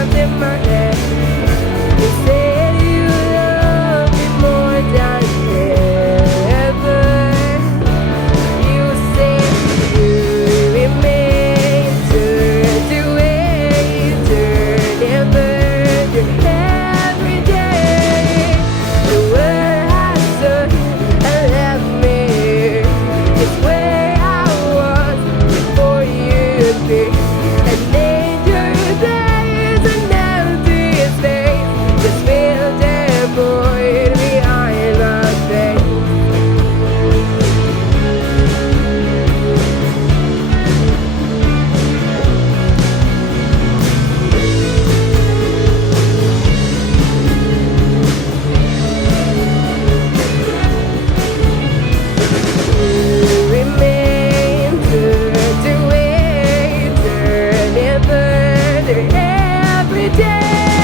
times in my head. You said you love me more than ever. You said you remain, turn to way, turn and burn every day. The world has turned and left me. It's where I was before you appeared. An angel days, an empty space, just filled and void behind my face. Remain, turn to way, turn and burn every day.